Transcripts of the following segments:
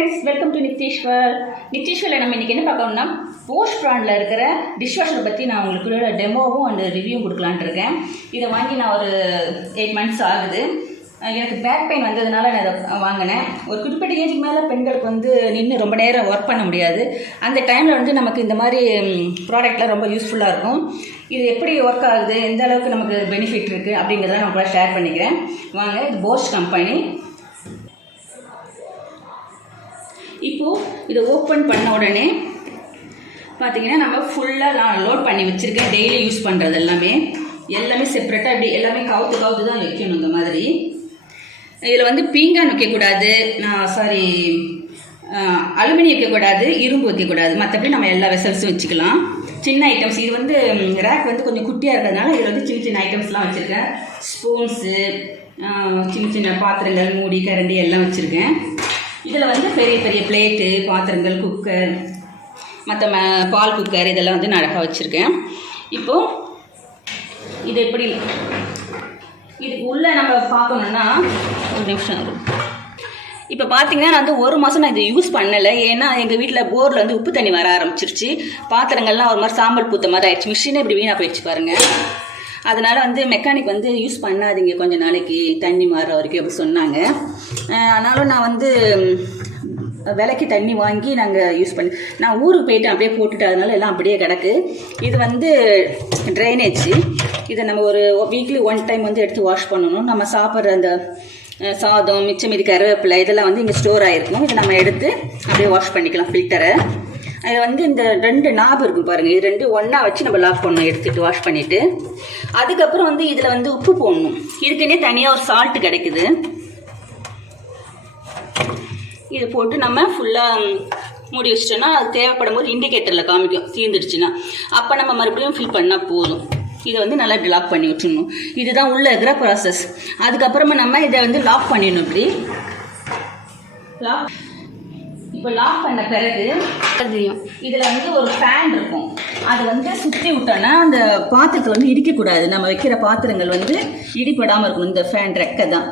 Friends, welcome to Nitheeswar. நித்தீஸ்வரில் நம்ம இன்றைக்கி என்ன பார்க்கணும்னா, போஷ் பிராண்டில் இருக்கிற டிஷ்வாஷரை பற்றி நான் உங்களுக்கு டெமோவும் அண்ட் ரிவ்யூவும் கொடுக்கலான்ட்டு இருக்கேன். இதை வாங்கி நான் ஒரு 8 months ஆகுது. எனக்கு பேக் பெயின் வந்ததுனால நான் இதை வாங்கினேன். ஒரு குறிப்பிட்ட ஏஜுக்கு மேலே பெண்களுக்கு நின்று ரொம்ப நேரம் ஒர்க் பண்ண முடியாது. அந்த டைமில் நமக்கு இந்த மாதிரி ப்ராடக்ட்லாம் ரொம்ப யூஸ்ஃபுல்லாக இருக்கும். இது எப்படி ஒர்க் ஆகுது, எந்த அளவுக்கு நமக்கு பெனிஃபிட் இருக்குது அப்படிங்கிறத நான் கூட ஷேர் பண்ணிக்கிறேன். வாங்க, இது போஷ் கம்பெனி. இப்போது இதை ஓப்பன் பண்ண உடனே பார்த்தீங்கன்னா நம்ம ஃபுல்லாக நான் லோட் பண்ணி வச்சுருக்கேன். டெய்லி யூஸ் பண்ணுறது எல்லாமே செப்பரேட்டாக இப்படி எல்லாமே கவுத்து தான் வைக்கணும். இந்த மாதிரி இதில் பீங்கான் வைக்கக்கூடாது, அலுமினியம் வைக்கக்கூடாது, இரும்பு வைக்கக்கூடாது. மற்றபடி நம்ம எல்லா வெசல்ஸும் வச்சுக்கலாம். சின்ன ஐட்டம்ஸ் இது ரேக் கொஞ்சம் குட்டியாக இருக்கிறதுனால இதில் சின்ன ஐட்டம்ஸ்லாம் வச்சுருக்கேன். ஸ்பூன்ஸு, சின்ன பாத்திரங்கள், மூடி, கரண்டி எல்லாம் வச்சுருக்கேன். இதில் பெரிய பெரிய பிளேட்டு, பாத்திரங்கள், குக்கர், மற்ற பால் குக்கர் இதெல்லாம் நான் அழகாக வச்சுருக்கேன். இப்போது இது எப்படி இதுக்கு உள்ளே நம்ம பார்க்கணுன்னா ஒரு நிமிஷம் வரும். இப்போ பார்த்தீங்கன்னா நான் 1 மாதம் நான் இதை யூஸ் பண்ணலை. ஏன்னா எங்கள் வீட்டில் போரில் உப்பு தண்ணி வர ஆரம்பிச்சிருச்சு. பாத்திரங்கள்லாம் ஒரு மாதிரி சாம்பல் பூத்த மாதிரி ஆயிடுச்சு. மிஷினே இப்படி வீணாக போயிடுச்சு பாருங்கள். அதனால் மெக்கானிக் யூஸ் பண்ணாதீங்க, கொஞ்சம் நாளைக்கு தண்ணி மாறுற வரைக்கும் அப்படி சொன்னாங்க. ஆனாலும் நான் விலைக்கு தண்ணி வாங்கி நாங்கள் யூஸ் பண்ணி நான் ஊருக்கு போயிட்டு அப்படியே போட்டுட்டு அதனால எல்லாம் அப்படியே கிடக்கு. இது ட்ரைனேஜ். இதை நம்ம ஒரு வீக்லி 1 time எடுத்து வாஷ் பண்ணணும். நம்ம சாப்பிட்ற அந்த சாதம், மிச்சம் மீதி கருவேப்பிலை இதெல்லாம் இங்கே ஸ்டோர் ஆகிருக்கும். இதை நம்ம எடுத்து அப்படியே வாஷ் பண்ணிக்கலாம் ஃபில்டரை. அது இந்த 2 நாப் இருக்கும் பாருங்கள். இது 2 ஒன்றா வச்சு நம்ம லாக் பண்ணணும், எடுத்துகிட்டு வாஷ் பண்ணிவிட்டு. அதுக்கப்புறம் இதில் உப்பு போடணும். இதுக்குன்னே தனியாக ஒரு சால்ட்டு கிடைக்குது. இது போட்டு நம்ம ஃபுல்லாக மூடி வச்சிட்டோன்னா அது தேவைப்படும் போது இண்டிகேட்டரில் காமிக்கும் தீர்ந்துடுச்சுன்னா. அப்போ நம்ம மறுபடியும் ஃபில் பண்ணால் போதும். இதை நல்லா லாக் பண்ணி வச்சிடணும். இதுதான் உள்ளே இருக்கிற ப்ராசஸ். அதுக்கப்புறமா நம்ம இதை லாக் பண்ணிடணும். இப்படி இப்போ லாக் பண்ண பிறகு தெரியும் இதில் ஒரு ஃபேன் இருக்கும். அது சுற்றி விட்டோன்னா அந்த பாத்திரத்தை இடிக்கக்கூடாது. நம்ம வைக்கிற பாத்திரங்கள் இடிப்படாமல் இருக்கணும். இந்த ஃபேன் ரெக்கை தான்.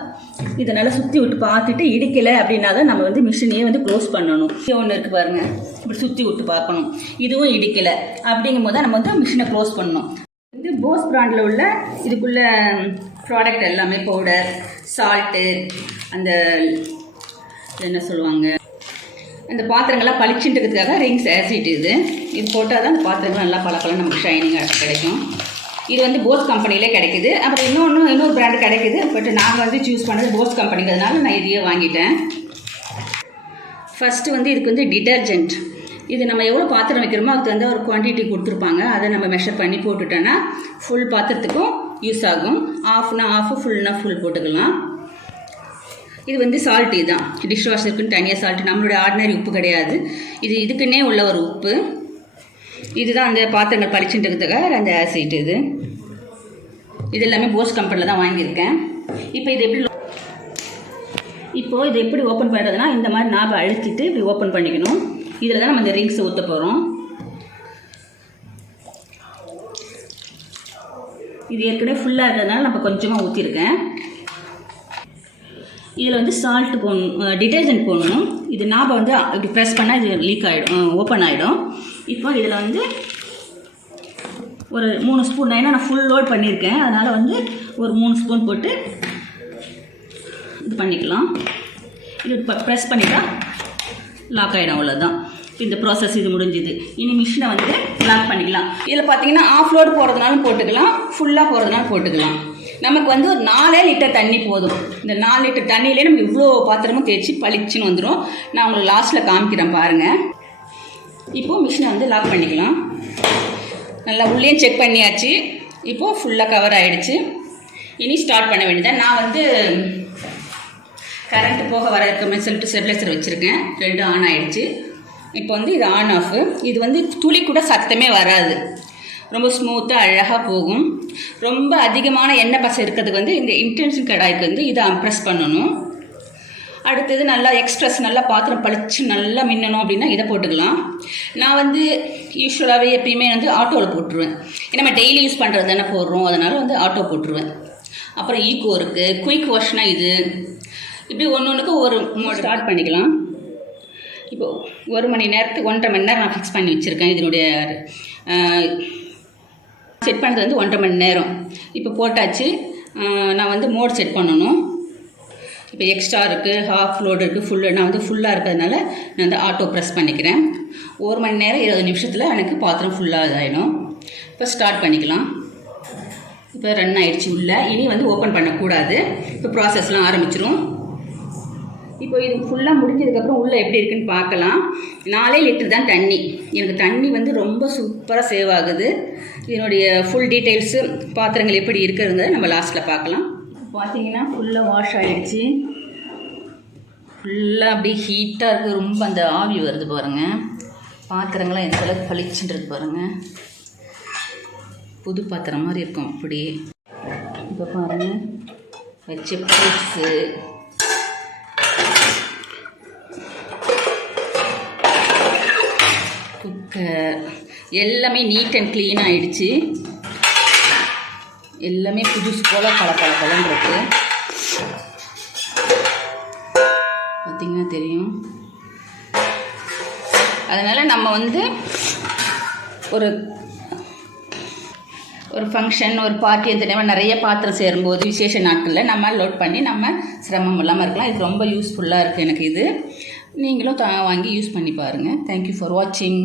இதனால் சுற்றி விட்டு பார்த்துட்டு இடிக்கலை அப்படின்னா தான் நம்ம மிஷினையே க்ளோஸ் பண்ணணும். ஒன்று இருக்குது பாருங்கள், இப்படி சுற்றி விட்டு பார்க்கணும். இதுவும் இடிக்கலை அப்படிங்கும் போது தான் நம்ம மிஷினை க்ளோஸ் பண்ணணும். போஸ் பிராண்டில் உள்ள இதுக்குள்ள ப்ராடக்ட் எல்லாமே பவுடர், சால்ட்டு, அந்த என்ன சொல்லுவாங்க, அந்த பாத்திரங்கள்லாம் பளிச்சுன்றதுக்காக ரிங்ஸ் ஆசிட். இது போட்டால் தான் அந்த பாத்திரங்கள் நல்லா பழக்கலாம், நமக்கு ஷைனிங்காக கிடைக்கும். இது போஸ் கம்பெனிலே கிடைக்குது. அப்புறம் இன்னொரு பிராண்டு கிடைக்குது. பட் நாங்கள் சூஸ் பண்ணது போஸ் கம்பெனிங்கிறதுனால நான் இதையே வாங்கிட்டேன். ஃபஸ்ட்டு இதுக்கு டிடர்ஜென்ட். இது நம்ம எவ்வளோ பாத்திரம் வைக்கிறோமோ அதுக்கு ஒரு குவான்டிட்டி கொடுத்துருப்பாங்க. அதை நம்ம மெஷர் பண்ணி போட்டுட்டோன்னா ஃபுல் பாத்திரத்துக்கும் யூஸ் ஆகும். ஆஃப்னா ஆஃப், ஃபுல்னா ஃபுல் போட்டுக்கலாம். இது சால்ட். இதுதான் டிஷ் வாஷருக்குன்னு தனியாக சால்ட். நம்மளுடைய ஆர்டினரி உப்பு கிடையாது. இதுக்குன்னே உள்ள ஒரு உப்பு. இதுதான் அந்த பாத்திரங்கள் பளிச்சுன்றதுக்காக அந்த ஆசிட். இது எல்லாமே போஸ் கம்பெனியில் தான் வாங்கியிருக்கேன். இப்போ இது எப்படி ஓப்பன் பண்ணுறதுனா, இந்த மாதிரி நாபை அழுத்திட்டு இப்படி ஓப்பன் பண்ணிக்கணும். இதில் தான் நம்ம இந்த ரிங்ஸை ஊற்ற போகிறோம். இது ஏற்கனவே ஃபுல்லாக இருக்கிறதுனால நம்ம கொஞ்சமாக ஊற்றிருக்கேன். இதில் சால்ட்டு போடணும், டிட்டர்ஜென்ட் போடணும். இது நாபை இப்படி ப்ரெஸ் பண்ணால் இது லீக் ஆகிடும், ஓப்பன் ஆகிடும். இப்போ இதில் ஒரு 3 ஸ்பூன், ஏன்னா நான் ஃபுல் லோட் பண்ணியிருக்கேன். அதனால் ஒரு 3 ஸ்பூன் போட்டு இது பண்ணிக்கலாம். இது ப்ரெஸ் பண்ணிட்டா லாக் ஆகிடும். அவ்வளோதான். இந்த ப்ராசஸ் இது முடிஞ்சுது. இனி மிஷினை லாக் பண்ணிக்கலாம். இதில் பார்த்தீங்கன்னா ஆஃப் லோடு போடுறதுனாலும் போட்டுக்கலாம், ஃபுல்லாக போடுறதுனாலும் போட்டுக்கலாம். நமக்கு ஒரு 4 லிட்டர் தண்ணி போதும். இந்த 4 லிட்டர் தண்ணியிலே நம்ம இவ்வளோ பாத்திரமும் தேய்ச்சி பளிச்சுன்னு வந்துடும். நான் உங்களுக்கு லாஸ்ட்டில் காமிக்கிறேன் பாருங்கள். இப்போது மிஷினை லாக் பண்ணிக்கலாம். நல்லா உள்ளேயும் செக் பண்ணியாச்சு. இப்போது ஃபுல்லாக கவர் ஆகிடுச்சு. இனி ஸ்டார்ட் பண்ண வேண்டியதான். நான் கரண்ட்டு போக வர இருக்கமே சொல்லிட்டு ஸ்டெபிலைசர் வச்சுருக்கேன். 2 ஆன் ஆகிடுச்சு. இப்போ இது ஆன் ஆஃப். இது துளி கூட சத்தமே வராது. ரொம்ப ஸ்மூத்தாக அழகாக போகும். ரொம்ப அதிகமான எண்ணெய் பசை இருக்கிறதுக்கு இந்த இன்டென்ஷன் கடாய்க்கு இதை ப்ரெஸ் பண்ணணும். அடுத்தது நல்லா எக்ஸ்ப்ரெஸ், நல்லா பாத்திரம் பளிச்சு நல்லா மின்னணும் அப்படின்னா இதை போட்டுக்கலாம். நான் யூஸ்வலாகவே எப்பயுமே ஆட்டோவில் போட்டுருவேன். நம்ம டெய்லி யூஸ் பண்ணுறது தானே போடுறோம், அதனால் ஆட்டோ போட்டுருவேன். அப்புறம் ஈக்கோ இருக்குது, குயிக் வாஷ்னால் இது. இப்படி ஒன்று ஒன்றுக்கு ஒரு ஸ்டார்ட் பண்ணிக்கலாம். இப்போது 1 மணி நேரத்துக்கு 1.5 மணி நேரம் நான் ஃபிக்ஸ் பண்ணி வச்சுருக்கேன். இதனுடைய செட் பண்ணுறது வந்து 1.5 மணி நேரம். இப்போ போட்டாச்சு. நான் வந்து மோட் செட் பண்ணணும். இப்போ எக்ஸ்ட்ரா இருக்குது, ஹாஃப் லோடு இருக்குது, ஃபுல்லு. நான் வந்து ஃபுல்லாக இருக்கிறதுனால நான் வந்து ஆட்டோ ப்ரெஸ் பண்ணிக்கிறேன். 1 மணி நேரம் 20 நிமிஷத்தில் எனக்கு பாத்திரம் ஃபுல்லாக இதாகிடும். இப்போ ஸ்டார்ட் பண்ணிக்கலாம். இப்போ ரன் ஆகிடுச்சு உள்ள. இனி வந்து ஓப்பன் பண்ணக்கூடாது. இப்போ ப்ராசஸ்லாம் ஆரம்பிச்சிடும். இப்போ இது ஃபுல்லாக முடிஞ்சதுக்கப்புறம் உள்ளே எப்படி இருக்குன்னு பார்க்கலாம். 4 லிட்டர் தான் தண்ணி. எனக்கு தண்ணி வந்து ரொம்ப சூப்பராக சேவ் ஆகுது. இதனுடைய ஃபுல் டீட்டெயில்ஸு பாத்திரங்கள் எப்படி இருக்கிறதுங்கிறத நம்ம லாஸ்ட்டில் பார்க்கலாம். பார்த்தீங்கன்னா ஃபுல்லாக வாஷ் ஆகிடுச்சு. ஃபுல்லாக அப்படியே ஹீட்டாக இருக்குது. ரொம்ப அந்த ஆவி வருது பாருங்கள். பாத்திரங்கள்லாம் எந்த அளவுக்கு பளிச்சுன்றது பாருங்கள். புது பாத்திரம் மாதிரி இருக்கும் அப்படி. இப்போ பாருங்கள் வச்ச பிளேட்ஸு, குக்கர் எல்லாமே நீட் அண்ட் க்ளீன் ஆகிடுச்சு. எல்லாமே புதுசு போல் கலன்னு இருக்குது. பார்த்திங்கன்னா தெரியும். அதனால் நம்ம வந்து ஒரு ஃபங்க்ஷன், ஒரு பார்ட்டி, அந்த டைம் நிறைய பாத்திரம் சேரும்போது விசேஷ நாட்களில் நம்ம லோட் பண்ணி நம்ம சிரமம் இல்லாமல் இருக்கலாம். இது ரொம்ப யூஸ்ஃபுல்லாக இருக்குது எனக்கு இது. நீங்களும் வாங்கி யூஸ் பண்ணி பாருங்கள். தேங்க்யூ ஃபார் வாட்சிங்.